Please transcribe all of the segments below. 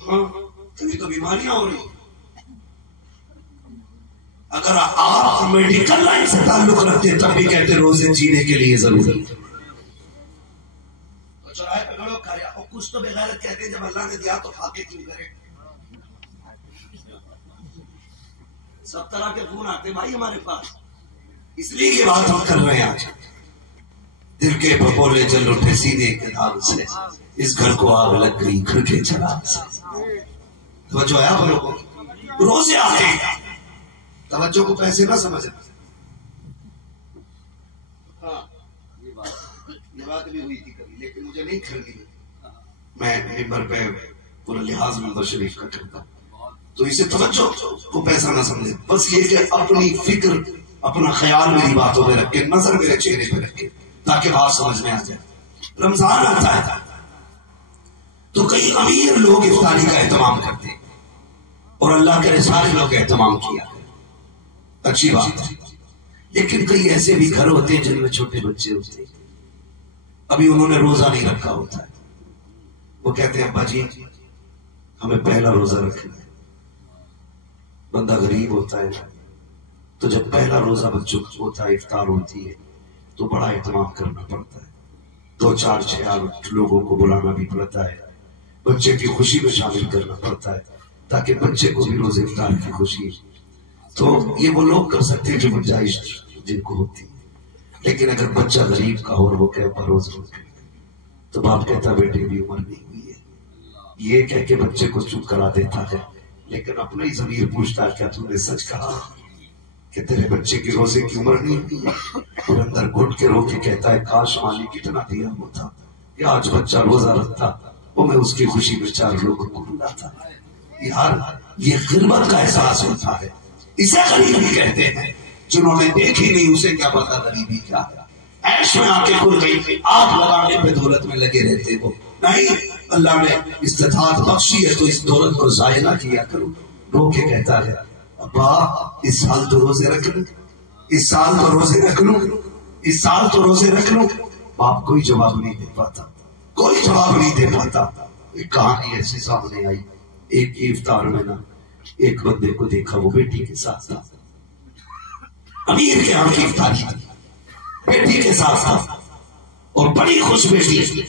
हाँ, तभी तो बीमारियां हो रही। अगर आप मेडिकल लाइन से ताल्लुक रखते तब भी कहते रोजे जीने के लिए जरूरी। तो चौराहे पे खड़ो खा रहा, और कुछ तो बेगैरत कहते हैं जब अल्लाह ने दिया तो खाके क्यों करे। सब तरह के फोन आते भाई हमारे पास, इसलिए ये बात हम कर रहे हैं आज। दिल के भगोले जल उठे सीधे किताब से, इस घर को आग लग गई घर के चराग से। तवज्जो आया बोलो, रोजे आए, तवज्जो को पैसे ना समझना। हाँ, ये बात भी हुई थी कभी, लेकिन मुझे नहीं खरीदी। मैं मिंबर पे पूरा लिहाज मिंबर शरीफ का करता, तो इसे तवज्जो को पैसा ना समझे। बस ये कि अपनी फिक्र, अपना ख्याल मेरी बातों में रखे, नजर मेरे चेहरे पे रखे, ताकि बात समझ में आ जाए। रमजान आता है तो कई अमीर लोग इफ्तारी का एहतमाम करते हैं, और अल्लाह के सारे लोग एहतमाम किया, अच्छी बात है। लेकिन कई ऐसे भी घर होते हैं जिनमें छोटे बच्चे होते हैं, अभी उन्होंने रोजा नहीं रखा होता है। वो कहते हैं अब्बा जी हमें पहला रोजा रखना है। बंदा गरीब होता है, तो जब पहला रोजा बच्चों का होता है, इफ्तार होती है, तो बड़ा एहतमाम करना पड़ता है। 2, 4, 6 लोगों को बुलाना भी पड़ता है, बच्चे की खुशी में शामिल करना पड़ता है, ताकि बच्चे को भी रोजे इफ्तार की खुशी। तो ये वो लोग कर सकते हैं जो गुंजाइश जिनको होती है। लेकिन अगर बच्चा गरीब का हो और वो कहे रोज रोज, तो बाप कहता बेटे भी उम्र नहीं हुई है, ये कह के बच्चे को चुप करा देता है। लेकिन अपना ही ज़मीर पूछता है क्या तूने सच कहा कि तेरे बच्चे की रोजे की उम्र नहीं हुई है? और अंदर घुट के रो के कहता है काश माली कितना दिया होता कि आज बच्चा रोजा रखता, वो मैं उसकी खुशी में 4 लोगों को बुलाता। यार ये गिरबत का एहसास होता है, इसे गरीबी कहते हैं। जिन्होंने देखी नहीं उसे क्या पता गरीबी क्या है। ऐश में आके खुल गई, आग लगाने पे दौलत में लगे रहते हो। नहीं, अल्लाह ने इस्तिताअत बख्शी है तो इस दौलत को जाया ना किया करो। रो के कहता है अब्बा इस साल तो रोजे रख लूं, इस साल तो रोजे रख लूं, इस साल तो रोजे रख लूं। बाप कोई जवाब नहीं दे पाता, कोई जवाब नहीं दे पाता। एक कहानी ऐसी सामने आई, एक इफ्तार में ना एक बंदे को देखा, वो बेटी के साथ था, अमीर के यहाँ की इफ्तारी थी, बेटी के साथ साथ, और बड़ी खुश बेटी।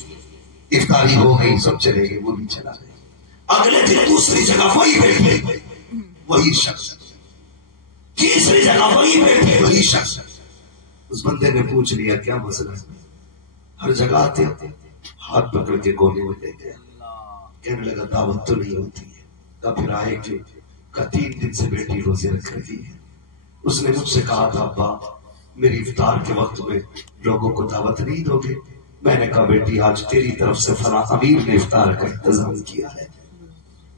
इफ्तारी हो गई, सब चले गए, वो भी चला गया। अगले दिन दूसरी जगह वही बैठे, वही शख्स, तीसरी जगह वही बैठे, वही शख्स। उस बंदे ने पूछ लिया क्या मसला है? हर जगह आते हाथ पकड़ के कोने में ले गया। कहने लगा दावत तो नहीं होती है। का फिर आए कि का 3 दिन से बेटी रोजे रख रही है। उसने मुझसे कहा था अब्बा मेरी इफ्तार के वक्त में लोगों को दावत नहीं दोगे? मैंने कहा बेटी आज तेरी तरफ से फला अमीर ने इफ्तार का इंतजाम किया है।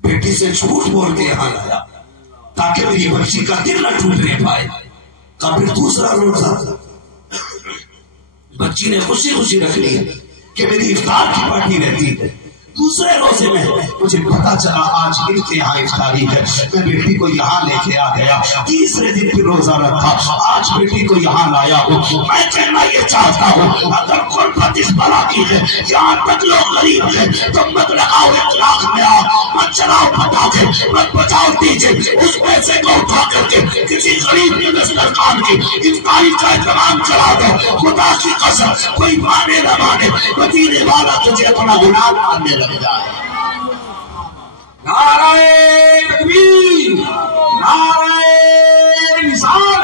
बेटी से झूठ बोल के यहाँ लाया ताकि मेरी बच्ची का दिल न टूटने पाए। का फिर दूसरा रोजा बच्ची ने खुशी खुशी रख ली कि मेरी इफ्तार की पार्टी रहती है। दूसरे रोजे में मुझे पता चला आज इनके यहाँ इफ्तारी है, मैं बेटी को यहाँ लेके आ गया। तीसरे दिन फिर रोजा रखा, आज बेटी को यहाँ लाया हूँ। मैं कहना ये चाहता हूँ अगर गुर्बत इस बला की है, यहाँ तक लोग गरीब है, तो मत लगाओ 1 लाख में आओ, मत चलाओ पटाखे, मत बचाओ डीजे। उस पैसे को उठा करके किसी गरीब के दस्तरखान की इफ्तारी का इंतजाम करा दो। खुदा की कसम कोई माने न माने, मदीने वाला तुझे अपना गुलाम मानने लग जाए। नाराए तकबीर, नाराए निशान,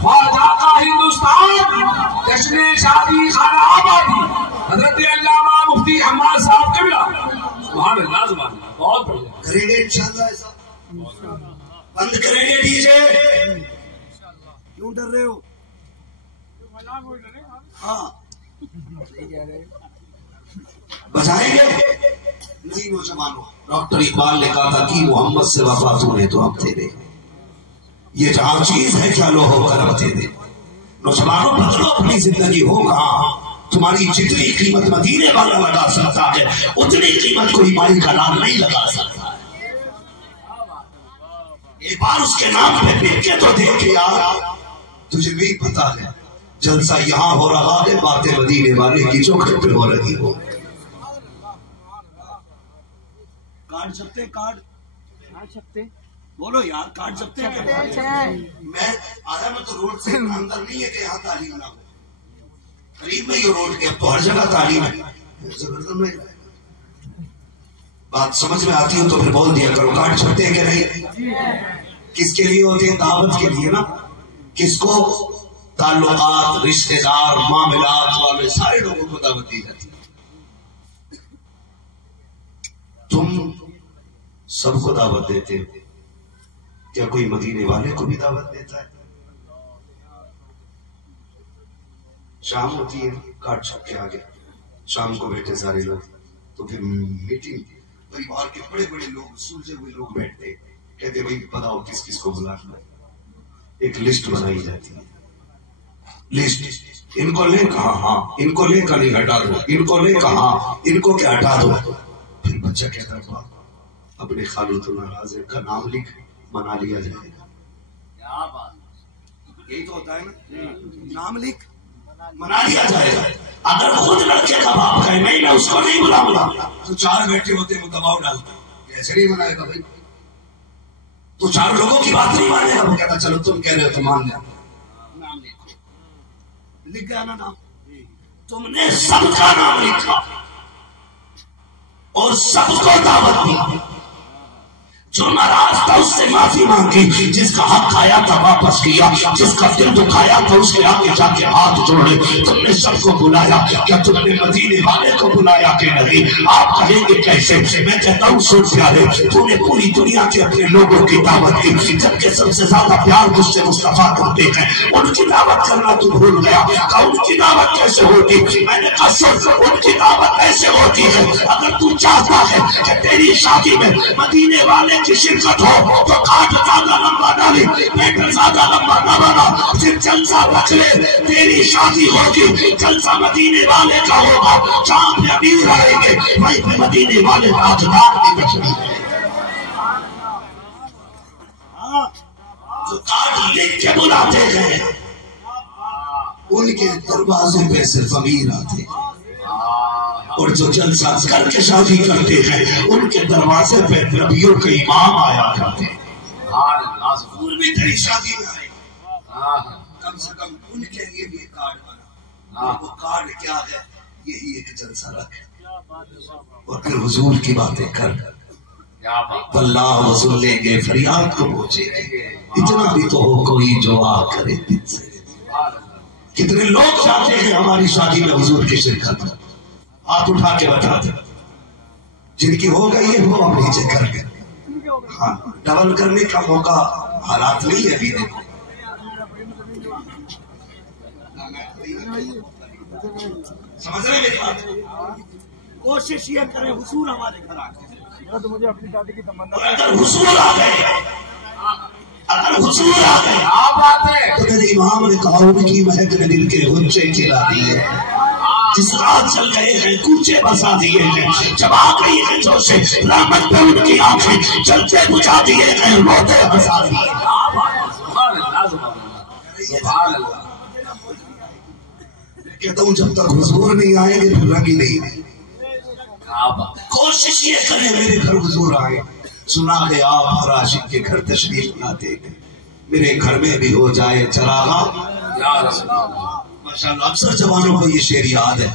ख्वाजा का हिंदुस्तान, जश्न शादी खाना आबादी, हजरत अल्लामा मुफ्ती हम्माद साहब किबला। सुभान अल्लाह, सुभान अल्लाह, बहुत बढ़िया। करेंगे इंशाअल्लाह ऐसा। बंद करेंगे डीजे, क्यों डर रहे हो? हाँ बजाएंगे नहीं नौजवानों। डॉक्टर इकबाल ने कहा था कि मोहम्मद से वफा तूने तो हम तेरे, ये जहां चीज है क्या लो हो करम तेरे। नौजवानों बदलो अपनी जिंदगी हो कहां, तुम्हारी जितनी कीमत मदीने वाला लगा सकता है उतनी कीमत कोई माई का नाम नहीं लगा सकता। एक बार उसके नाम पे देख के तो देख यार, तुझे नहीं पता है जलसा यहाँ हो रहा है, बातें मदीने वाले की चौखट पे हो रही हो। कार्ड छपते हैं, कार्ड छपते, बोलो यार, कार्ड छपते हैं। मैं आया, मैं तो रोड से अंदर नहीं है कि यहाँ तालीम ना हो, करीब में ही रोड के, अब तो हर जगह तालीम है। बात समझ में आती हो तो फिर बोल दिया करो, कार्ड छपते हैं कि नहीं? किसके लिए होते हैं? दावत के लिए ना। किसको? ताल्लुकात, रिश्तेदार, मामलात वाले सारे लोगों को दावत दी जाती है। तुम सबको दावत देते हो, क्या कोई मदीने वाले को भी दावत देता है? शाम होती है, कार्ड छप के आ गया, शाम को बैठे सारे लोग, तो फिर मीटिंग, परिवार के बड़े बड़े लोग, सुलझे हुए लोग बैठते, कहते भाई बताओ किस किस को बुलाना। एक लिस्ट बनाई जाती है, लिस्ट, इनको ले कहा, हाँ इनको ले का नहीं हटा दो, इनको ले कहा, इनको क्या हटा दो। फिर बच्चा कहता था अपने खालू तो नाराज है, का नाम लिख, मना लिया जाएगा। यही तो होता है ना, नाम लिख मना लिया जाएगा। अगर खुद लड़के का बाप कहे नहीं मैं उसको नहीं बुलाऊंगा, तो चार बैठे होते वो दबाव डालता, ऐसे नहीं मनाएगा भाई, तो चार लोगों की बात नहीं मानेगा। वो कहता चलो तुम कह रहे हो तो मान लिया, नाम लिखो, लिख गया ना नाम, तुमने सबका नाम लिखा और सबको दावत दी। जो नाराज था उससे माफी मांगी, जिसका हक आया था वापस किया, जिसका दिल दुखाया था उसके आगे जाके हाथ जोड़े। तुमने सबको बुलाया, क्या तुमने मदीने वाले को बुलाया कि नहीं? आप कहेंगे कैसे? मैं कहता हूँ सुन प्यारे, तूने पूरी दुनिया के अपने लोगों की दावत की, जबकि सबसे ज्यादा प्यार मुझसे मुस्तफा करते हैं, उनकी दावत करना तू भूल गया। क्या उनकी दावत कैसे होती? मैंने कहा सुन, उनकी दावत ऐसे होती है, अगर तू चाहता है कि तेरी शादी में मदीने वाले की शिरकत हो तो खाट ज्यादा लंबा डाली, पेट ज्यादा लंबा न बना, फिर जलसा रख ले, तेरी शादी होगी, जलसा मदीने वाले का होगा, चांद में अमीर आएंगे, वहीं पे मदीने वाले राजदार भी बचेंगे। जो कार्ड लिख के बुलाते हैं उनके दरवाजे पे सिर्फ अमीर आते हैं, और जो जलसा करके शादी करते हैं उनके दरवाजे पे नबियों के इमाम आया करते हैं। भी तेरी शादी में आए, कम से कम उनके लिए भी कार्ड बना। वो कार्ड क्या है? यही एक जलसा रख, और फिर हुजूर की बातें कर, अल्लाह वसूल लेंगे, फरियाद को पहुंचेंगे। इतना भी तो हो कोई जो आ करे दिल से। कितने लोग चाहते हैं हमारी शादी में हुजूर की शिरकत? हाथ उठा के बता दे, जिनकी हो गई है वो अब नीचे कर गए। हाँ, डबल करने का मौका हालात नहीं है अभी। देखो समझ रहे मेरी बात? कोशिश ये करें हुजूर हमारे घर आ गए, तो मुझे अपनी शादी की तमन्ना, अगर हुजूर आ गए, अगर हुजूर आ गए, आप आते तो मेरे इमाम ने कहा उनकी महक ने दिल के गुंजे खिला दिए, जिस रात चल गए हैं कूचे बसा दिए हैं, जब आ गई है जो से रहमत पे उनकी आंखें चलते बुझा दिए हैं, रोते हंसा दिए। कहता हूँ जब तक हुजूर नहीं आएंगे फिर रंग ही नहीं आएंगे। कोशिश ये करें मेरे घर हुजूर आए। सुना है आप हर आशिक के घर तशरीफ लाते हैं, मेरे घर में भी हो जाए चरागा। माशाअल्लाह, अक्सर जवानों को ये शेर याद है,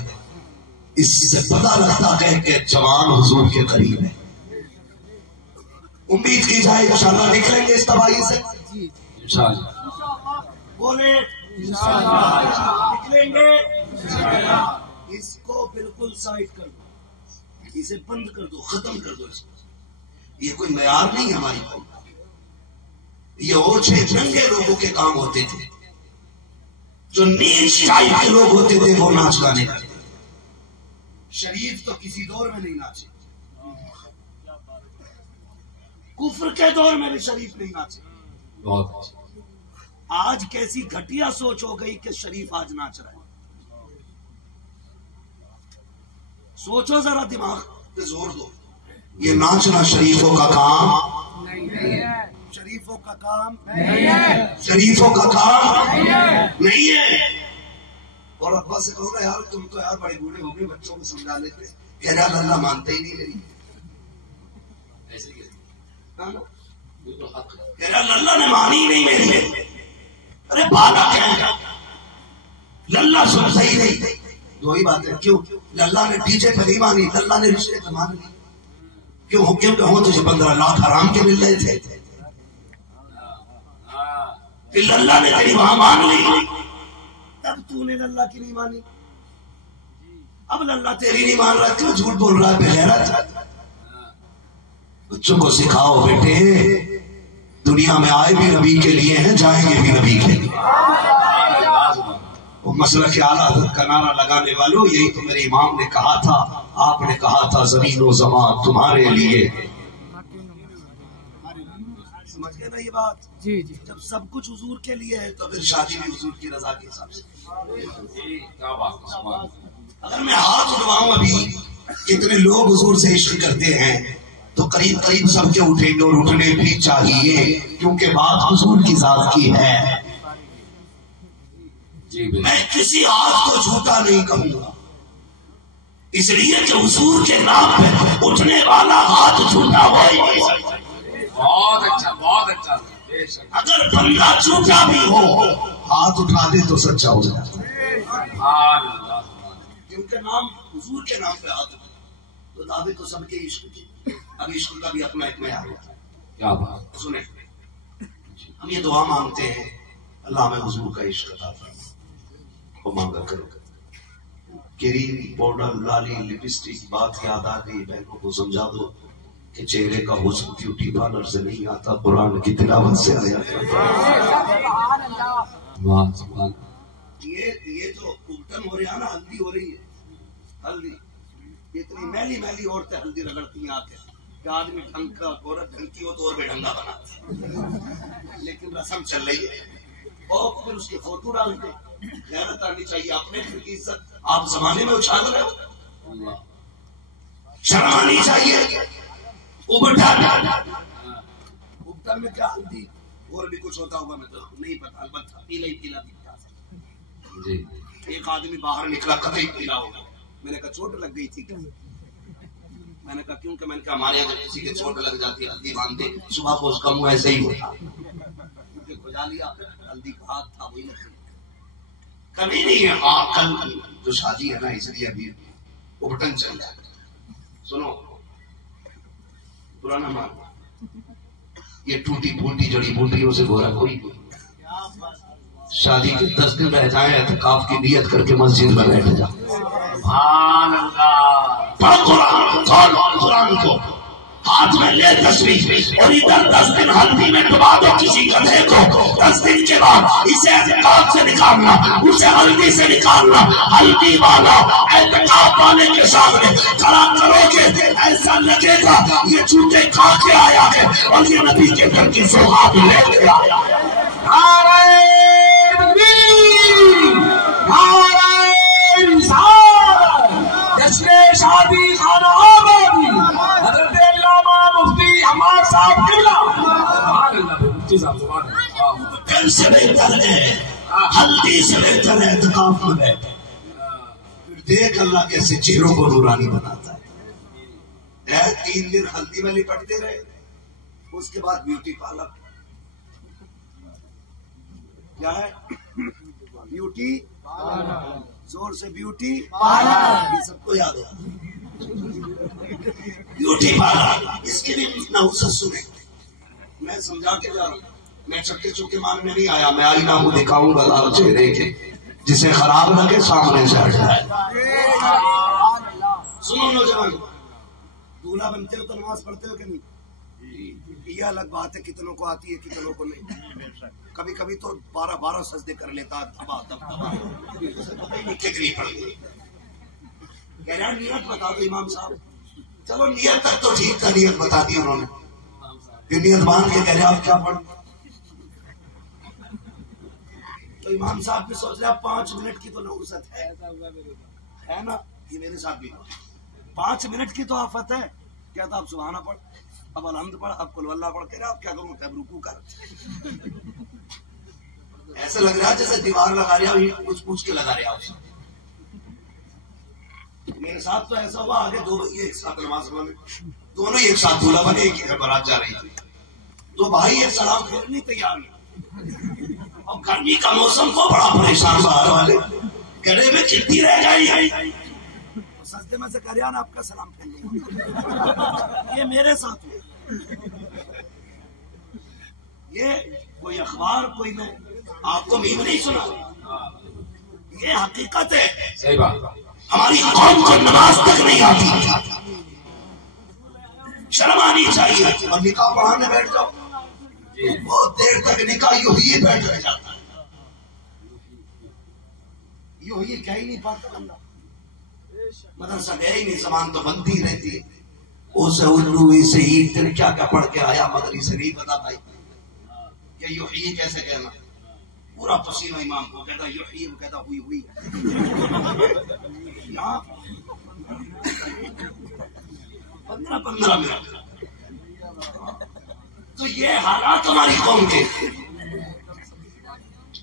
इससे पता लगता है कि जवान हुजूर के करीब है। उम्मीद की जाए इंशाअल्लाह निकलेंगे इस तबाही से, इंशाअल्लाह बोले निकलेंगे। इसको बिल्कुल साइड कर दो, इसे बंद कर दो, खत्म कर दो इसको। ये कोई मयार नहीं हमारी कौम, ये ओछे नंगे लोगों के काम होते थे। जो नीच टाइप के लोग होते थे वो नाच गाने करते थे। शरीफ तो किसी दौर में नहीं नाचे, कुफ्र के दौर में भी शरीफ नहीं नाचे। बहुत आज कैसी घटिया सोच हो गई कि शरीफ आज नाच रहा है। सोचो जरा, दिमाग पे जोर दो। ये नाचना शरीफों का काम नहीं है, शरीफों का काम नहीं है, शरीफों का काम नहीं है। और अब्बा से कहो ना यार तुम तो यार बड़े बूढ़े हो गए, बच्चों को समझा लेते, कह रहा अल्लाह मानते ही नहीं मेरी। लल्ला ने मानी नहीं मेरी। अरे बाला क्या है, लल्ला सुन सही नहीं, दो ही बात है। क्यों लल्ला ने डीजे पे नहीं मानी, लल्ला ने रिश्ते पे मान ली। क्यों? क्योंकि हो तुझे 15 लाख हराम के मिल रहे थे, फिर लल्ला ने तेरी वहां मान ली, तब तूने लल्ला की नहीं मानी। अब लल्ला तेरी नहीं मान रहा, क्यों झूठ बोल रहा है बेगैरत? बच्चों को सिखाओ बेटे, दुनिया में आए भी नबी के लिए हैं, जाएंगे भी नबी के लिए। वो मसलक आला हज़रत का नारा लगाने वालों, यही तो मेरे इमाम ने कहा था। आपने कहा था ज़मीन व ज़मान तुम्हारे लिए। समझ गए ना ये बात? जी जी। जब सब कुछ हुजूर के लिए है तो फिर शादी भी हुजूर की रजा के हिसाब से। अगर मैं हाथ उठवाऊं, अभी कितने लोग हुजूर से इश्क करते हैं, तो करीब करीब सबके उठेंगे और उठने भी चाहिए, क्योंकि बात हुजूर की जात की है। मैं किसी हाथ को झूठा नहीं कहूंगा, इसलिए कि हुजूर के नाम पे उठने वाला हाथ झूठा हो ही नहीं सकता। बहुत अच्छा, बहुत अच्छा। अगर बंदा झूठा भी हो, हाथ उठा दे तो सच्चा हो जाता है। जिनके नाम हुजूर के नाम पे हाथ उठा, तो दावे तो सबके इश्क के। अब इश्क का भी अपना एक मयार होता है। क्या बात? सुने, हम ये दुआ मांगते हैं, अल्लाह में हुजूर का इश्क अता फरमा। वो मांगा करो, क्रीम, पाउडर, लाली, लिपस्टिक, बात याद आ गई, बहनों को समझा दो कि चेहरे का हुस्न ब्यूटी पार्लर से नहीं आता, कुरान की तिलावत से आया। ये जो उल्टन हो रहा है ना, हल्दी हो रही है, हल्दी इतनी मैली मैली औरतें हल्दी रगड़ती हैं आके कि आदमी ढंग का, औरत ढंग की हो तो और बेढंगा बनाते, लेकिन रस्म चल रही है। और फिर उसके फोटो डालते, गैरत आनी चाहिए, अपने घर की इज्जत आप जमाने में उछाल रहे हो, शर्म आनी चाहिए। उबटन में क्या हल्दी और भी कुछ होता होगा, मैं तो नहीं पता, अलबत्ता पीला ही पीला दिखता है। एक आदमी बाहर निकला, कतई पीला होगा। मैंने कहा चोट लग गई थी क्या? मैंने कहा क्यों? मैंने कहा हमारे यहाँ जब किसी के चोट लग जाती है, हल्दी बांधते, सुबह को उसका मुंह ऐसे ही होता, खुजा लिया, हल्दी का हाथ था वही लग कभी नहीं है। कल जो शादी है ना, इसलिए अभी उबटन चल रहा है। सुनो, पुराना मान, ये टूटी फूटी जड़ी बूटियों से गोरा कोई नहीं। शादी के 10 दिन रह जाए, एतकाफ की नियत करके मस्जिद में बैठ जाओ, पढ़ कुरान को, हाथ में ले तस्वीर और इधर 10 दिन हल्दी में डुबा दो किसी गधे को। 10 दिन के बाद इसे एतकाफ से निकालना, उसे हल्दी से निकालना। हल्दी वाला एतकाफ वाले के सामने खड़ा करोगे, ऐसा लगेगा ये झूठे खा के आया है और ये नबी के घर की सौगात लेके आया है। शादी खाना आबादी हज़रत अल्लामा मुफ्ती हमाद साहब किबला, मुफ्ती साहब सुभान अल्लाह। उबटन से बेहतर है, हल्दी से बेहतर है एतकाफ में बैठे। फिर देख अल्लाह कैसे चेहरों को नूरानी बनाता है। 3 दिन हल्दी में लिपटते रहे, उसके बाद ब्यूटी पार्लर। क्या है? ब्यूटी पार्लर, जोर से ब्यूटी पार्लर, ये सबको याद है। ब्यूटी पार्लर, इसके लिए नहुसत सुने, मैं समझा के जा रहा हूँ। मैं चक्के चुक्के मारने नहीं आया, मैं आईना को दिखाऊंगा लाल चेहरे के, जिसे खराब लगे सामने से हट जाए। सुनो नौजवान, दूल्हा बनते हो तो नमाज पढ़ते हो कि नहीं? ये अलग बात है, कितनों को आती है कितनों को नहीं। कभी कभी तो 12 सजदे कर लेता, कितनी पड़ गई। कह रहा नियत बता दो इमाम साहब। चलो नियत तक तो ठीक था, नियत बता दी उन्होंने, फिर नियत बांध के कह रहे आप क्या पढ़। तो इमाम साहब भी सोच रहे 5 मिनट की तो नहुसत है ना, ये मेरे साथ भी 5 मिनट की तो आफत है। क्या था? आप सुभाना पढ़, अब अलहम्द पढ़, अब कुल वल्लाह पढ़। कह रहे आप क्या करूं? तब रुकू कर। ऐसा लग रहा है जैसे दीवार लगा रहा हूं, कुछ पूछ के लगा रहा हूं। मेरे साथ तो ऐसा हुआ, आगे 2 भैया एक साथ नमाज पढ़ने, दोनों एक साथ दूल्हा बने, एक ही घर बारात जा रही थी। तो भाई एक सलाम फेरने तैयार नहीं। और गर्मी का मौसम को बड़ा परेशान बाहर वाले गले में खिलती रह गई। तो सस्ते में से करियान आपका सलाम फेरने ये मेरे साथ हुआ। ये कोई अखबार कोई मैं आपको मीम नहीं सुना, ये हकीकत है। सही बात। हमारी कौम को नमाज तक नहीं आती, शर्म आनी चाहिए। और निकाह पढ़ाने बैठ जाओ, बहुत देर तक निकाह यूं ही बैठ रह जाता है, यूं ही कह ही नहीं पाता बंदा। मदरसा गया ही नहीं, जबान तो बनती रहती है। उसे उल्लू से ईद दिन क्या क्या पढ़ के आया मगर इसे नहीं पता भाई कि यूं ही कैसे कहना। पूरा पसीना इमाम को कहता यूं ही, कहता हुई हुई। यहाँ 15 मिनट। तो ये हालात हमारी कौम के।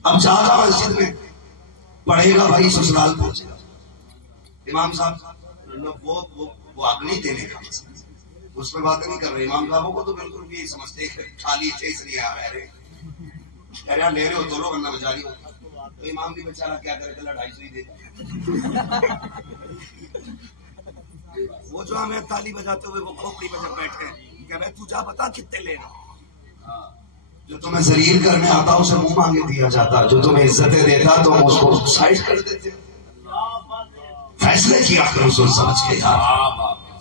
अब ज्यादा मस्जिद में पढ़ेगा भाई ससुराल पहुंचेगा। इमाम साहब वो अग्नि देने का उस पर बात नहीं कर रहे। इमाम साहबों को तो बिल्कुल भी समझते खाली थे इसलिए आ रहे कह रहे ले रहे हो तो लो वरना बचा रही हो। तो इमाम भी बेचारा क्या करे, कल 250 ही दे। वो जो हमें ताली बजाते हुए वो खोपड़ी में जब बैठे क्या भाई तू जा बता कितने लेना। जो तुम्हें जलील करने आता उसे मुंह मांगे दिया जाता, जो तुम्हें इज्जतें देता तो उसको साइड कर देते। फैसले किया करो सोच समझ के यार,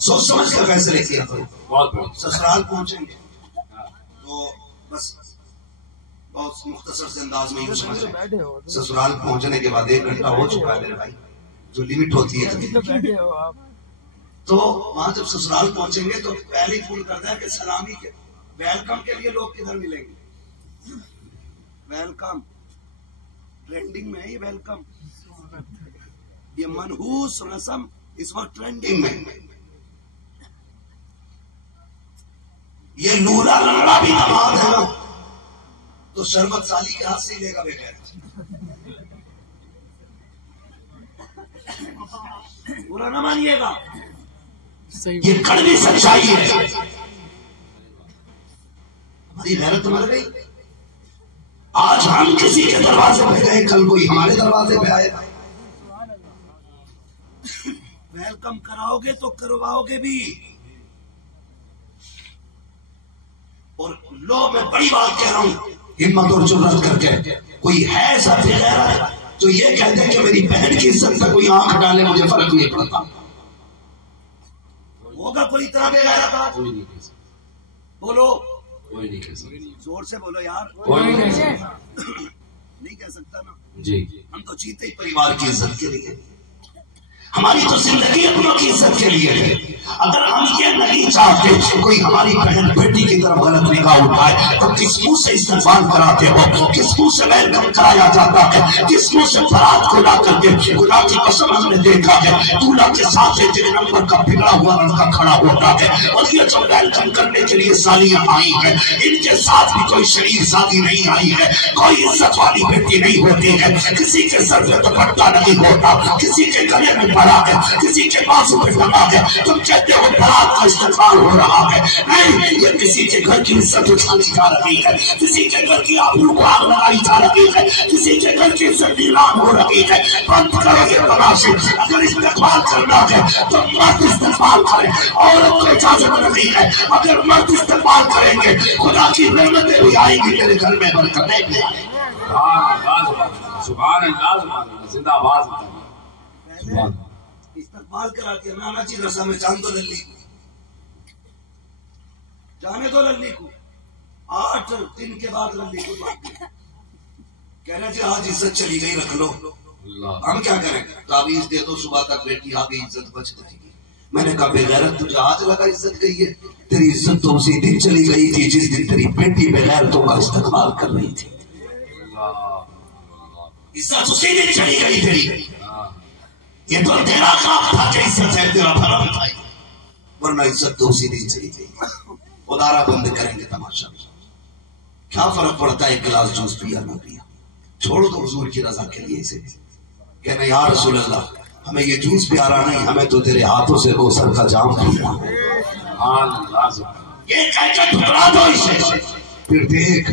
सोच समझ कर फैसले किया करो। ससुराल पहुंचेंगे तो बस बहुत मुख्तसर से अंदाज में यूं समझ। ससुराल पहुंचने के बाद 1 घंटा हो चुका है मेरे भाई, जो लिमिट होती है। तो वहां जब ससुराल पहुंचेंगे तो पहले ही फोन करता है कि सलामी के वेलकम के लिए लोग किधर मिलेंगे। वेलकम ट्रेंडिंग में है, ये वेलकम, ये मनहूस रस्म इस वक्त ट्रेंडिंग में। ये लूला लंगड़ा भी नमाज है ना तो शरबत साली के हाथ से ही लेगा बेटा। बुरा ना मानिएगा, ये कड़वी सच्चाई है। हमारी गैरत मर गई। आज हम किसी के दरवाजे पे गए, कल कोई हमारे दरवाजे पे आएगा। वेलकम कराओगे तो करवाओगे भी। और लो मैं बड़ी बात कह रहा हूं, हिम्मत और जुर्रत करके कोई है ऐसा गैरत जो ये कह दे कि मेरी बहन की इज्जत पे कोई आंख डाले मुझे फर्क नहीं पड़ता। होगा कोई इतना बेगैरत? बोलो, कोई नहीं कह सकता। जोर से बोलो यार। कोई नहीं कह सकता ना जी। हम तो जीते ही परिवार की इज्जत के लिए, हमारी तो जिंदगी अपनों की इज्जत के लिए है। अगर हम ये नहीं चाहते कोई हमारी बहन बेटी की तरफ गलत निगाह उठाए तो किस मुंह से इस्तेमाल कराते हो, किस मुंह से वेलकम कराया जाता है, किस मुंह से बारात को ला करके खुदा की कसम हमने देखा है दूल्हा के साथ 3 नंबर का बिगड़ा हुआ लड़का खड़ा होता है। और ये जो वेलकम करने के लिए सालियां आई है इनके साथ भी कोई शरीर शादी नहीं आई है, कोई इज्जत वाली बेटी नहीं होती है, किसी के सर पे दुपट्टा नहीं होता, किसी के गले में पड़ा है, किसी के बाजू पे लगा है। तुम कहते हो बारात का इस्तेमाल हो रहा है, नहीं, ये किसी के घर की इज्जत उछाली जा रही है, किसी के घर की आबरू को आग लगाई जा रही है, किसी के घर की इज्जत नीलाम हो रही है। बंद करो ये तमाशे। अगर इस्तेमाल करना है तो मर्द इस्तेमाल करें, औरत को इजाजत नहीं है। अगर मर्द इस्तेमाल करेंगे खुदा की रहमतें भी आएंगी तेरे घर में, बरकतें भी आएंगी। इस्तेमाल करा के नाना जी रसा में जान दो लल्ली को, जाने दो लल्ली को। 8 दिन के बाद लल्ली को कहना जी आज इज्जत चली गई, रख लो। हम क्या करें, तावीज दे दो, सुबह तक बेटी आ गई, इज्जत बच जाएगी। मैंने कहा बेगैरत तुझे आज लगा इज्जत गई है, तेरी इज्जत तो उसी दिन चली गई थी जिस दिन तेरी बेटी बेगैरतों का इस्तेमाल कर रही थी। इज्जत उसी दिन चली गई तेरी। ये तो तेरा काम था कि इज्जत है, तेरा भरम था, वरना इज्जत तो उसी दिन चली गई। उदारा बंद करेंगे तमाशा, क्या फर्क पड़ता है एक गिलास जूस पिया ना पिया, छोड़ो तो हुजूर की रजा के लिए। इसे कहना या रसूल अल्लाह हमें ये जूस प्यारा नहीं, हमें तो तेरे हाथों से वो सर का जाम पीना है। ये कहकर ठुकरा दो इसे, फिर देख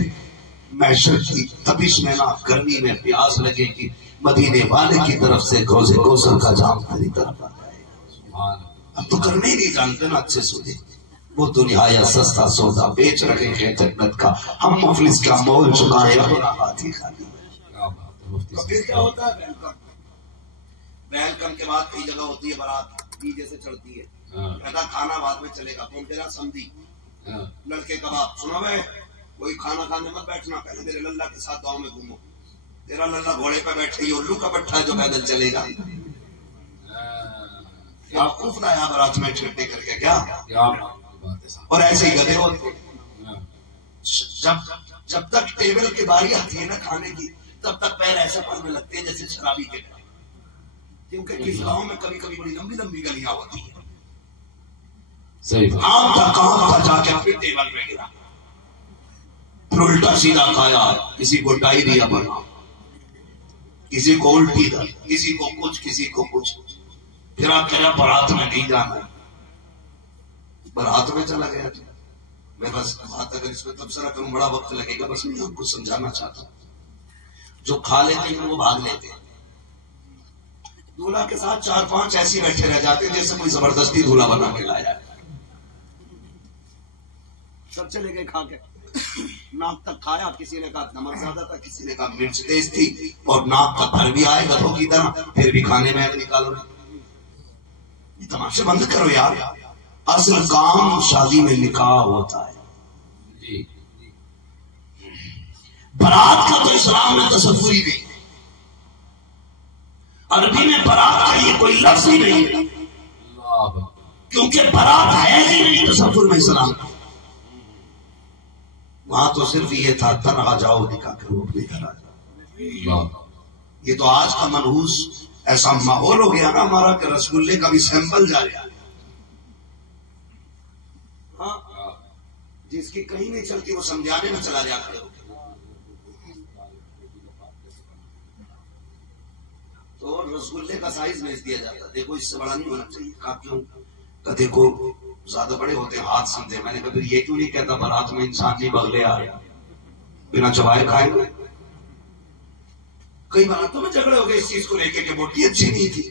मैशर की तपिश में ना गर्मी में प्यास लगेगी, मदीने वाले की तरफ से रोज़े कौसर का जाम तेरी तरफ आ जाएगा। अब तो करने ही नहीं जानते ना अच्छे सुने। वो दुनिया या सस्ता सौदा बेच रहे हैं जन्नत का, हम मुफलिस का मोल चुकाए अपना हाथी खाली। तो फिर क्या होता है? वेलकम के बाद कई जगह होती है बारात, डीजे से चढ़ती है, कहता खाना बाद में चलेगा, कौन तेरा समझी लड़के का बाप, सुनो भाई कोई खाना खाने मत बैठना, पहले मेरे लल्ला के साथ गाँव में घूमो, तेरा लल्ला घोड़े पे बैठे, उल्लू का बट्टा है जो पैदल चलेगा। बेवकूफ लाया बारात में छेड़ने करके क्या? और ऐसे ही गधे होते। जब तक टेबल की बारी आती है ना खाने की, तब तक पैर ऐसे पड़ने लगते हैं जैसे शराबी के, क्योंकि किस गांव में कभी कभी बड़ी लंबी लंबी गलियां होती है। सही काम था जाके फिर टेबल पे गिरा, उल्टा सीधा खाया, किसी को डायरिया बना, किसी को उल्टी दा, किसी को कुछ किसी को कुछ। फिर आप कह रहे बारात में नहीं जाना, बारात में चला गया। मैं बस बात अगर इसमें तबसरा करूं बड़ा वक्त लगेगा, बस मैं आपको समझाना चाहता हूं। जो खा लेते हैं वो भाग लेते हैं, दूल्हा के साथ 4-5 ऐसे बैठे रह जाते हैं जैसे कोई जबरदस्ती दूल्हा बना के लाया। सब चले गए खा के, नाक तक खाया, किसी ने कहा नमक ज्यादा था, किसी ने कहा मिर्च तेज थी, और नाक तक भर भी आए गधों की तरह, फिर भी खाने में निकालो। ये तमाशे बंद करो यार। असल काम शादी में निकाह होता है। बारात का तो इस्लाम में तसव्वुर ही नहीं, अरबी में बारात का ये कोई लफ्ज ही नहीं, क्योंकि बारात है ही नहीं तसव्वुर में इस्लाम। वहां तो सिर्फ ये था तनहा जाओ निकाह करो अपने घर आ जाओ। ये तो आज का मनहूस ऐसा माहौल हो गया ना हमारा कि रसगुल्ले का भी सैंपल जा रहा है। हाँ, जिसकी कहीं नहीं चलती वो समझाने में चला जाता है। तो रसगुल्ले का साइज भेज दिया जाता, देखो इससे बड़ा नहीं होना चाहिए। कहा क्यों? देखो ज्यादा बड़े होते हैं हाथ समझे। मैंने कहा फिर ये क्यों नहीं कहता बारात में इंसान जी बगले आ रहे बिना चबाए खाएंगे? कई बारातों में झगड़े हो गए इस चीज को लेके कि बोटी अच्छी नहीं थी।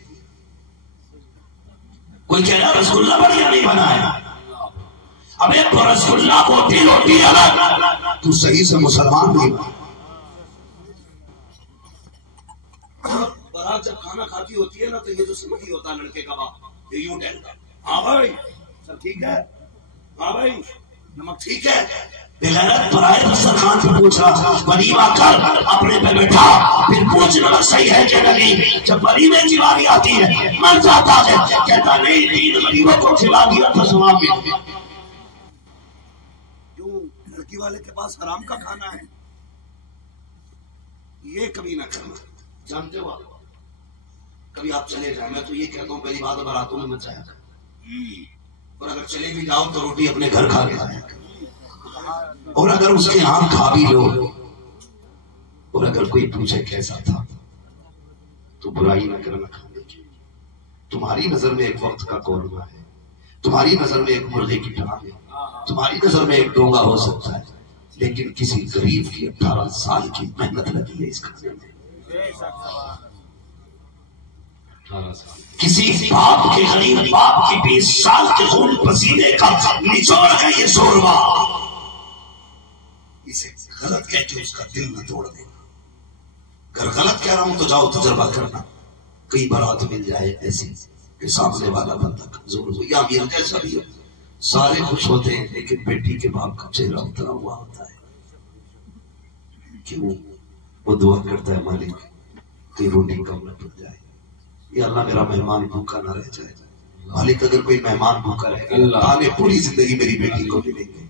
कोई कह रहा रसगुल्ला बढ़िया नहीं बनाया। अबे तो रसगुल्ला बोटी रोटी अलग, तू सही से मुसलमान नहीं बना। बारात जब खाना खाती होती है ना तो ये जो सिमटी होता है लड़के का बाप, ये यूं टहलता, हाँ भाई सब ठीक है, हाँ भाई नमक ठीक है। बेगैरत पराए दस्तरखान पे पूछ रहा, वलीमा कर अपने पे बैठा, फिर पूछ नमक सही है कि नहीं। जब वलीमे की बारी आती है मर जाता है, कहता नहीं 3 वलीमों को खिला दिया था सवाब मिल गया। क्यों? लड़की वाले के पास हराम का खाना है। ये कभी ना करना, जानते हो आप? कभी आप चले जाए, मैं तो ये कहता हूँ पहली बात बारातों में मत जाया कर, और अगर चले भी जाओ तो रोटी अपने घर खा के जाए, और अगर उसके यहाँ खा भी लो, और अगर कोई पूछे कैसा था तो बुराई न करना खाने की। तुम्हारी नजर में एक वक्त का कौरमा है, तुम्हारी नजर में एक मुर्गे की टांग है, तुम्हारी नजर में एक डोंगा हो सकता है, लेकिन किसी गरीब की 18 साल की मेहनत लगी है इस खाने में। किसी बाप के गरीब बाप की 20 साल के खून पसीने का निचोड़ है ये शोरबा। इसे गलत कह के उसका दिल न तोड़ देना। अगर गलत कह रहा हूं तो जाओ तजर्बा करना, कई बारात मिल जाए ऐसी कि सामने वाला बंदा कमजोर हो या मियां कैसा भी हो, सारे खुश होते हैं लेकिन बेटी के बाप का चेहरा उतरा हुआ होता है। क्यों? वो दुआ करता है मालिक कि रोटी कम न पड़ जाए, या अल्लाह मेरा मेहमान भूखा ना रह जाए। मालिक अगर कोई मेहमान भूखा रहेगा ताने पूरी जिंदगी मेरी बेटी को मिलेंगे।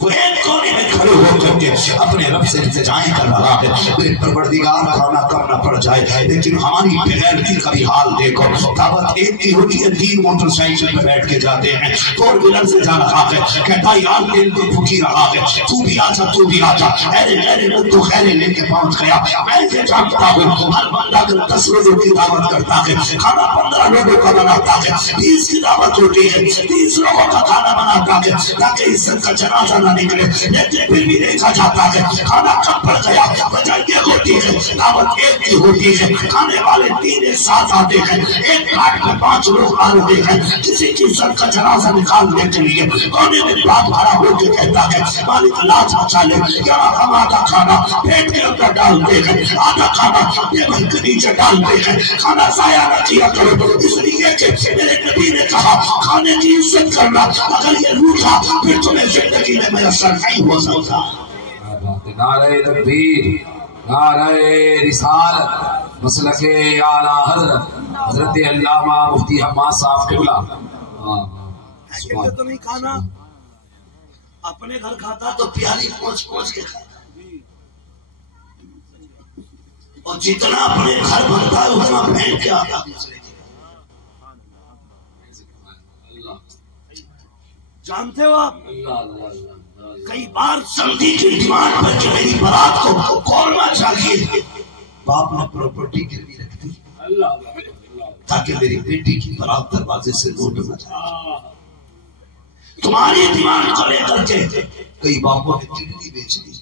वो एक कोने में खड़े होकर के अपने रब से इल्तिजाएं कर रहा है, मेरे परवरदिगार खाना कम ना पड़ जाए। लेकिन हमारी बगैर की कभी हाल देखो, दावत एक की होती है, 3 मोटरसाइकिल पे बैठ के जाते हैं, 4 व्हीलर से जा रहा है, कहता यार दिल तो भूखी रहा है, तू भी आजा तू भी आजा। अरे तो खैर लेके पहुंच गया। मैं ये जानता हूँ हर बंदा अगर 10 लोगों की दावत करता है, खाना 15 लोगों का बनाता है, 30 की दावत होती है, 30 लोगों का खाना बनाता है ताकि इज्जत का जनाजा निकले। लेकिन फिर भी देखा देखा जाता है खाना कम पड़ गया, वजह ये होती है दावत एक की होती है, खाने वाले 3 एक साथ आते हैं, एक घाट में 5 लोग आ रहे हैं, किसी की सर का जनाजा निकालने के लिए कोने में बात भरा होकर कहता है मालिक लाज बचा ले, यहाँ हम आधा खाना पेट के अंदर डालते हैं, आधा खाना टेबल के नीचे डालते हैं, खाना जाया न किया करो, इसलिए कि मेरे नबी ने कहा खाने की इज्जत करना, अगर ये रूठा फिर तुम्हें जिंदगी में मैसर नहीं हो सकता। नारे तकबीर, नारे रिसालत, मसलके आला हजरत अल्लामा मुफ्ती हम्माद साहब किबला। तो नहीं खाना, अपने घर खाता तो प्याली पहुंच के खाता, और जितना अपने घर बनता है उतना फेंक के आता दूसरे के। जानते हो आप, कई बार समझी की डिमांड पर कि मेरी बारात को कौरमा चाहिए, बाप ने प्रॉपर्टी गिरवी रख दी ताकि मेरी बेटी की बारात दरवाजे से लूट न जाए। तुम्हारी डिमांड को लेकर के कई बापों ने किडनी बेच दी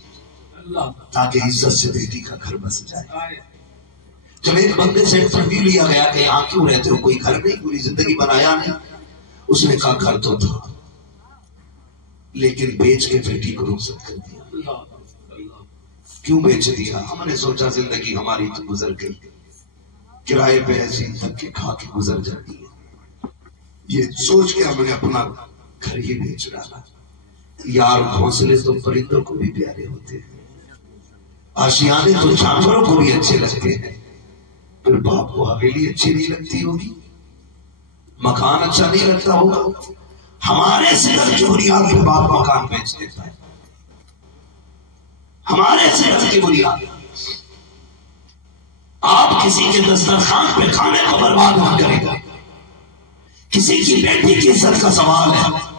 ताकि इज्जत से बेटी का घर बस जाए। जब एक बंदे से इंटरव्यू लिया गया कि यहाँ क्यों रहते हो, कोई घर नहीं, पूरी जिंदगी बनाया नहीं, उसने कहा घर तो था लेकिन बेच के बेटी को रुखसत कर दिया। क्यों बेच दिया? हमने सोचा जिंदगी हमारी तो गुजर गई, किराए पे ऐसी धक्के खा के गुजर जाती है, ये सोच के हमने अपना घर ही बेच डाला। यार घोंसले तो परिंदों को भी प्यारे होते हैं, आशियाने तो जानवरों को भी अच्छे लगते हैं, फिर बाप को हवेली अच्छी नहीं लगती होगी, मकान अच्छा नहीं लगता होगा, हमारे सिर की बुनियाद पे बाप मकान बेच देता है, हमारे सिर की बुनियाद। आप किसी के दस्तरखान पे खाने को बर्बाद न करेगा, किसी की बेटी की इज्जत का सवाल है।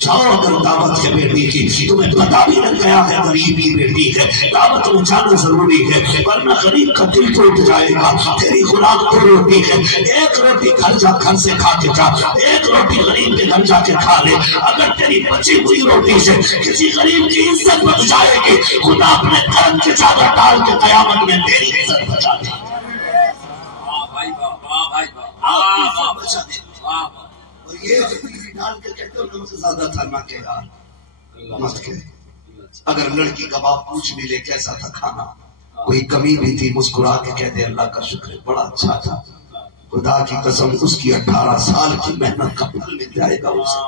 जाओ अगर दावत है बेटी की, तुम्हें पता भी लग गया है गरीब की बेटी है, दावत में जाना जरूरी है, वरना गरीब का दिल टूट जाएगा। तेरी खुराक 2 रोटी है, एक रोटी घर से खा के जा, एक रोटी गरीब के घर जाके खा ले। अगर तेरी बची हुई रोटी से किसी गरीब की इज्जत बच जाएगी, खुदा अपने धर्म के चादर डाल के कयामत में तेरी इज्जत बचा दे, बचा दे। और ये डाल के कहते हो तुमसे ज्यादा था ना के यार मत के। अगर लड़की का बाप पूछ भी ले कैसा था खाना, कोई कमी भी थी, मुस्कुरा के कह दे अल्लाह का शुक्र है बड़ा अच्छा था, खुदा की कसम उसकी 18 साल की मेहनत का फल मिल जाएगा उसे।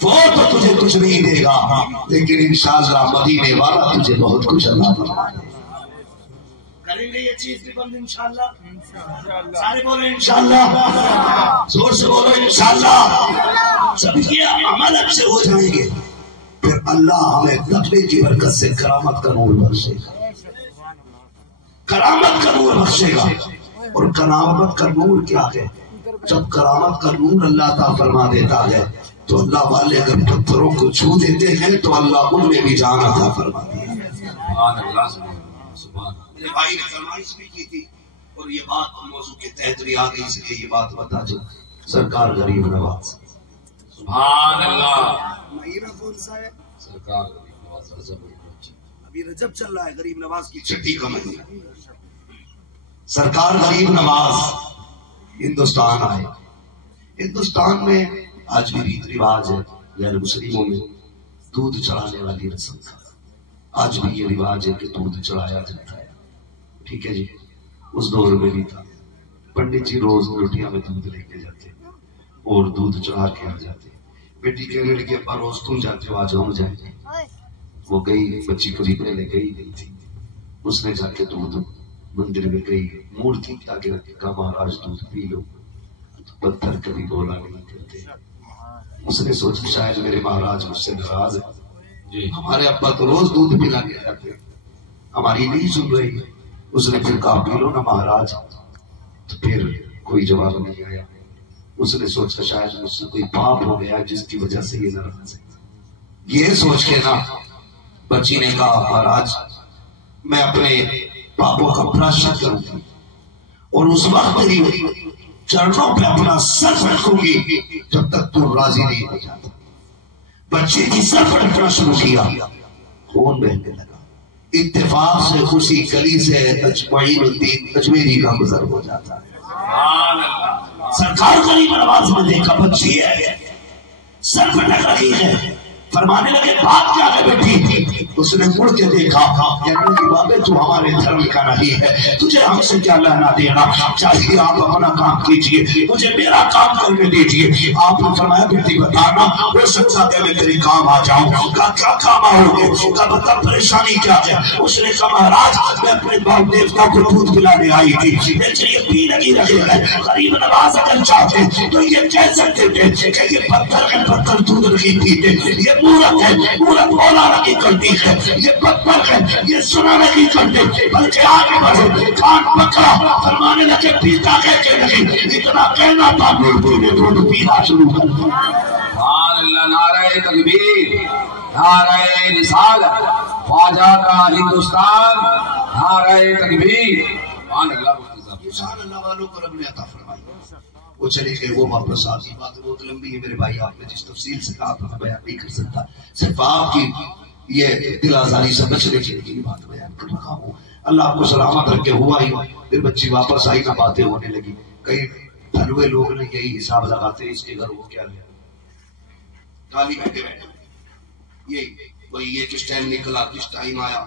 वो तो तुझे कुछ नहीं देगा, लेकिन इंशाअल्लाह मदीने वाला तुझे बहुत कुछ अल्लाह फरमाएगा। करेंगे ये चीज भी बंद इंशाअल्लाह, सारे बोलो इंशाअल्लाह, जोर से बोलो इंशाअल्लाह। सबके अमल अच्छे हो जाएंगे, फिर अल्लाह हमें तकवे की बरकत से करामत का नूर बख्शेगा, करामत का नूर बख्शेगा। और करामत का नूर क्या है? जब करामत का नूर अल्लाह ता फरमा देता है तो अल्लाह वाले अगर पत्थरों को छू देते हैं तो अल्लाह उनमें भी जान अता फरमाती है। मेरे भाई ने फरमाइश भी की थी और ये बात मौजू के तहत भी आ गई, इसलिए ये बात बता दो। सरकार गरीब नवाज, सुभान अल्लाह। महीना कौन सा है? सरकार गरीब नवाज, अभी रजब चल रहा है, गरीब नवाज की छठी का महीना। सरकार गरीब नवाज हिंदुस्तान आए। हिंदुस्तान में आज भी रीत रिवाज है, गैर मुस्लिमों में दूध चढ़ाने वाली रस्म का आज भी ये रिवाज है कि दूध चढ़ाया जाता है। ठीक है जी, उस दौर में भी था। पंडित जी रोज रोटियां में दूध लेके जाते और दूध चढ़ा के आ जाते। बेटी कहने लगी अब्बा रोज तुम जाते हो, आज हम जाएंगे। वो गई, बच्ची को रिपने ले गई थी, उसने जाके दूध मंदिर में गई, मूर्ति के आगे रख के महाराज दूध पी लो। पत्थर कभी बोला नहीं करते। उसने सोचा शायद मेरे महाराज मुझसे नाराज है, हमारे अब्बा तो रोज दूध पिला के जाते, हमारी नहीं सुन रही। उसने फिर कहा पी लो ना महाराज, तो फिर कोई जवाब नहीं आया। उसने सोचा शायद मुझसे कोई पाप हो गया जिसकी वजह से ये नाराज है। ये सोच के ना बच्ची ने कहा महाराज मैं अपने पापों का प्रायश्चित करूंगी और उस वक्त तेरी चरणों पे अपना सर रखूंगी जब तक तू राजी नहीं हो जाता। बच्चे की सर पटकना शुरू किया, खून बहने लगा। इत्तेफाक से उसी गली से अजमईनुद्दीन अजमेरी का गुजर हो जाता है। सरकार गरीब नवाज में देखा बच्ची है, सर फटक रही है, फरमाने लगे बात क्या है बेटी? उसने मुड़ के देखा, बाबे तू हमारे धर्म का नहीं है, तुझे हमसे क्या लेना देना, चाहिए आप अपना काम कीजिए, मुझे मेरा काम करने दीजिए। आपने फरमाया बेटी बताना, हो सकता है मैं तेरे काम आ जाऊं। क्या काम आओगे? बता परेशानी क्या है? उसने कहा महाराज मैं अपने बाप देवता को दूध पिलाने आई थी, लेकिन ये पी लगी रहे हैं। गरीब नवाज अगर चाहते तो ये कह सकते थे कि ये पत्थर के पत्थर दूध नहीं पीते, ये मूरत है, मूरत बोलाने की करती है, ये पत्थर है, ये सुनाने की करते, बल्कि आगे बढ़े कान पकड़ा, फरमाने लगे पीता कहते नहीं, इतना कहना था दूध पीना शुरू कर दिया। नारे तकबीर, नारे रिसालत, ख्वाजा का हिंदुस्तान, नारे तकबीर। अल्लाह वालों को रब ने अता फरमाई। वो चले गए, वो वापस आ गई। बात बहुत लंबी है मेरे भाई, आपने जिस तफसील से कहा था बयान नहीं कर सकता, सिर्फ आपकी ये दिल आजारी से बचने के लिए बात बयान कर रहा हूँ। अल्लाह आपको सलामत रखे। हुआ ही फिर बच्ची वापस आई ना, बातें होने लगी। कई धनुए लोग ने यही हिसाब लगाते हैं इसके घर वो क्या गया, गाली बैठे बैठे यही वही, ये किस टाइम निकला किस टाइम आया।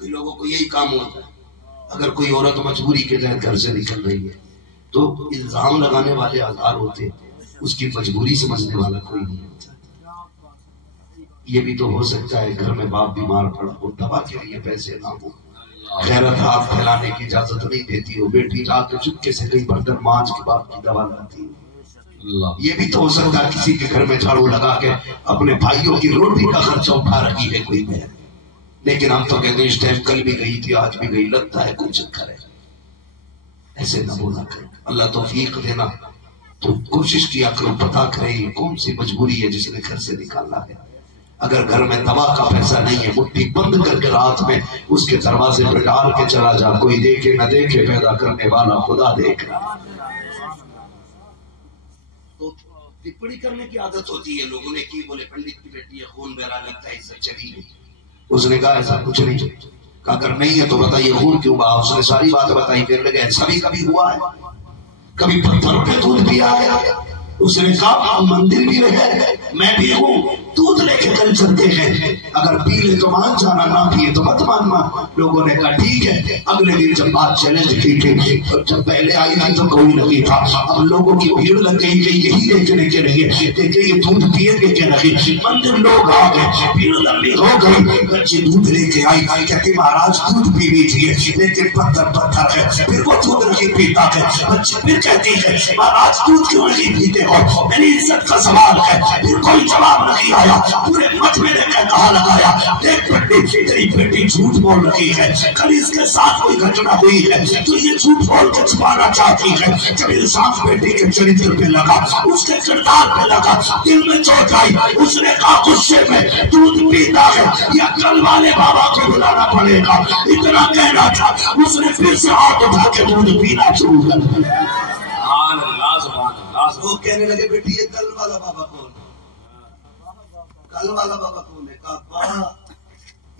कई लोगों को यही काम होता है। अगर कोई औरत मजबूरी के तहत घर से निकल रही है तो इल्जाम लगाने वाले हजार होते हैं, उसकी मजबूरी समझने वाला कोई नहीं होता। ये भी तो हो सकता है घर में बाप बीमार पड़ा हो, दवा के लिए पैसे ना हो, खैरत हाथ फैलाने की इजाजत नहीं देती हो, बेटी रात में चुपके से कई बर्तन मांझ के बाप की दवा लाती है। ये भी तो हो सकता है किसी के घर में झाड़ू लगा के अपने भाइयों की रोटी का खर्चा उठा रही है कोई बहन। लेकिन हम तो कहते हैं इस टाइम कल भी गई थी आज भी गई, लगता है कोई चक्कर है। ऐसे ना बोला करें, अल्लाह तौफीक देना। तो कोशिश किया करो, पता करें कौन सी मजबूरी है जिसने घर से निकाला है। अगर घर में दवा का पैसा नहीं है, मुट्ठी बंद करके रात में उसके दरवाजे पर डाल के चला जा, कोई देखे न देखे, पैदा करने वाला खुदा देख रहा। तो टिप्पणी करने की आदत होती है, लोगों ने की, बोले पंडित की बेटी है, खून बहरा लगता है, इज्जत चली गई। उसने कहा ऐसा कुछ नहीं। कहा अगर नहीं है तो बताइए खून क्यों बहा। उसने सारी बात बताई। फिर लगे ऐसा भी कभी हुआ है, कभी पत्थर पे दूध पिया है। उसने कहा मंदिर भी है, मैं भी हूँ, दूध लेके कल चलते हैं, अगर पी ले तो मान जाना, ना पिए तो मत मानना। लोगों ने कहा ठीक है। अगले दिन जब बात चैलेंज की थी, जब पहले आई थी तो कोई नहीं था, अब लोगों की भीड़ लग गई कि यही देखने के लिए देखे ये दूध पिएंगे क्या नहीं। मंदिर लोग आ गए, भीड़ लंबी हो गई। बच्ची दूध लेके आई, कहती महाराज दूध पी लीजिए, लेकिन पत्थर पत्थर है। फिर वो दूध नहीं पीता है। बच्ची फिर कहती है महाराज दूध क्यों नहीं पीते हो, मेरी इज्जत का सवाल है। फिर कोई जवाब नहीं आया। पूरे मजमे ने कहा लगाया, देख बेटी तेरी बेटी झूठ बोल रही है, कल इसके साथ कोई घटना हुई है तो ये झूठ बोल के छुपाना चाहती है। जब इंसाफ बेटी के चरित्र पे लगा, उसके किरदार पे लगा, दिल में चोट आई। उसने कहा गुस्से में दूध पीता है या कल वाले बाबा को बुलाना पड़ेगा, इतना कहना था। उसने फिर से हाथ उठा के दूध पीना शुरू कर दिया। वो कहने लगे बेटी ये कल वाला बाबा कौन, कल वाला बाबा कौन है? कहा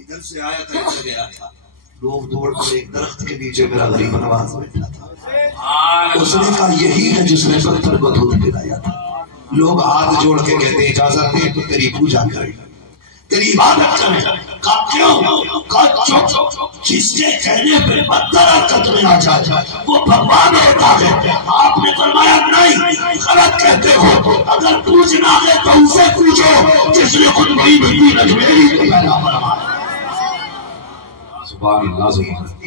इधर से आया था इधर गया था। लोग दौड़ कर एक दरख्त के नीचे मेरा गरीब नवाज बैठा था। उसने कहा यही है जिसने पत्थर को दूध पिलाया था। लोग हाथ जोड़ के कहते इजाजत दे तो तेरी पूजा करें, तेरी इबादत करें। कहा क्यों? कहा जिसके कहने पे पत्थर हरकत में आ जाए वो भगवान होता है। आपने फरमाया नहीं, गलत कहते हो। अगर पूछना है तो उसे पूछो जिसने खुद बड़ी बड़ी अजमेरी को पैदा फरमाया।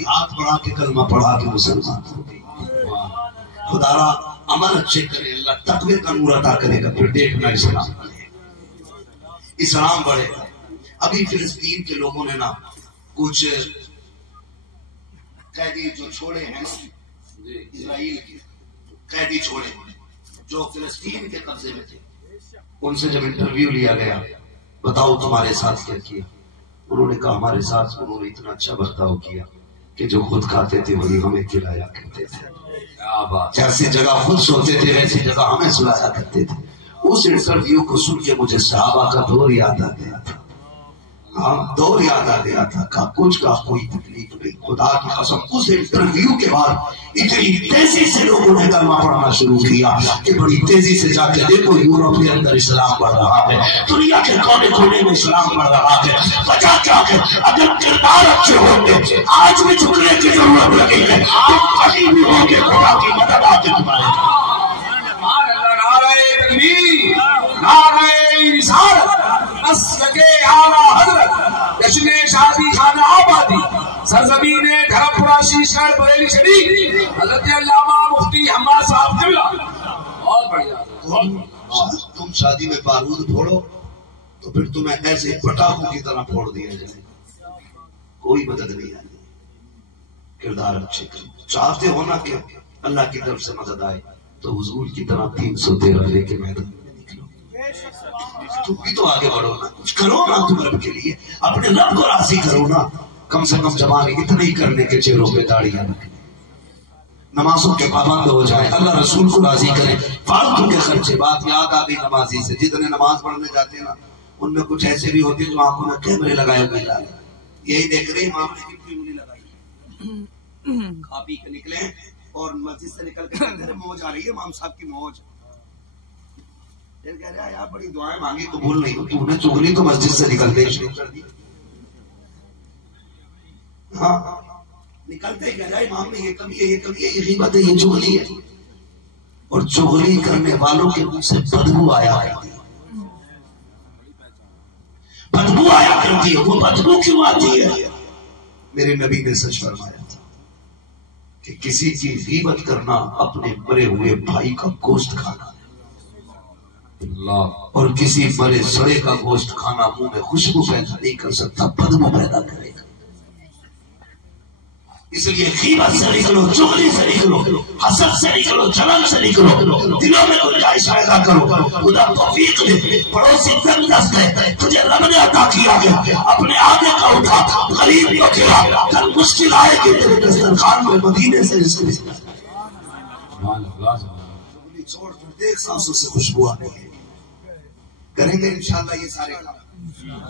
हाथ बढ़ा के कलमा पढ़ा के मुसलमान हो गई। खुदारा अमल अच्छे करे, अल्लाह तकवे का नूर अता करेगा। फिर देखना इस्लाम बढ़ेगा, इस्लाम बढ़ेगा। अभी फिलिस्तीन के लोगों ने ना कुछ कैदी जो छोड़े हैं ना, इजराइल के कैदी छोड़े जो फिलिस्तीन के कब्जे में थे, उनसे जब इंटरव्यू लिया गया, बताओ तुम्हारे साथ क्या किया? उन्होंने कहा हमारे साथ उन्होंने इतना अच्छा बर्ताव किया कि जो खुद खाते थे वही हमें खिलाया करते थे। जैसी जगह खुद सोते थे वैसी जगह हमें सुलाया करते थे। उस इंटरव्यू को सुन के मुझे सहाबा का दौर याद आ गया था। हाँ, दौर याद आ गया था का कुछ का कोई तकलीफ नहीं। खुदा की कसम उस इंटरव्यू के बाद इतनी तेजी से लोगों ने कलमा पढ़ना शुरू किया कि बड़ी तेजी से जाके देखो यूरोप के अंदर इस्लाम बढ़ रहा है, दुनिया के कोने कोने में इस्लाम बढ़ रहा है। बचा क्या है, अगर किरदार अच्छे होंगे आज भी झुकने की जरूरत लगी है, तो कहीं भी होंगे खुदा की मदद आके तुम्हारे। शादी खाना आबादी सरजमीने धर्मपुरा शीशगढ़ बरेली शरीफ हजरत अल्लामा मुफ्ती हम्माद साहब किबला। बहुत बढ़िया। तुम शादी में बारूद फोड़ो तो फिर तुम्हें ऐसे पटाखों की तरह फोड़ दिया जाए, कोई मदद नहीं आती। किरदार अच्छे करो, चाहते हो ना कि अल्लाह की तरफ से मदद आए तो हुजूर की तरह 313 लेके मैदान में निकलो। तुम भी तो आगे बढ़ो ना, कुछ करो ना तुम रब के लिए, अपने रब को राजी करो ना। कम से कम जमाने इतने ही करने के चेहरों पे दाढ़ियां रखें, नमाजों के पाबंद हो जाए, अल्लाह रसूल को राजी करें, फालतू के खर्चे। बात याद आ गई नमाजी से, जितने नमाज पढ़ने जाते हैं ना उनमें कुछ ऐसे भी होते हैं जो आंखों में कैमरे लगाए हुए डाले, यही देख रहे मामले की पूरी उंगली लगाई, खा पी के निकले और मस्जिद से निकल के मौज आ रही है, इमाम साहब की मौज। फिर कह रहा यार बड़ी दुआएं मांगी कबूल नहीं, तूने चुगली तो मस्जिद से निकलते ही शुरू कर दी। हाँ, निकलते ही कह रहा इमाम ने ये कभी है, ये कभी है, ये गीबत है, ये चुगली है। और चुगली करने वालों के मुंह से बदबू आया करती है, बदबू आया करती है। वो बदबू क्यों आती है? मेरे नबी ने सच फरमाया था कि किसी की गीबत करना अपने मरे हुए भाई का गोश्त खाना है, और किसी मरे सड़े का गोश्त खाना मुंह में खुशबू पैदा नहीं कर सकता, बदबू पैदा करेगा। इसलिए गीबत से निकलो, चुगली से निकलो, हसद से निकलो, जलन से निकलो, दिलों में गुंजाइश पैदा करो। खुदा तौफीक दे, पड़ोसी तंगदस्त है, तुझे रब ने अता किया है, अपने आगे का उठा, गरीब को खिला, कल मुश्किल आएगी तेरे दस्तरखान में मदीने से छोड़ देख सांसों से खुशबू आने की। करेंगे इंशाल्लाह ये सारे काम,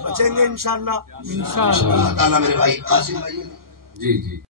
बचेंगे इंशाल्लाह। अल्लाह ताला मेरे भाई कासिम भाई जी जी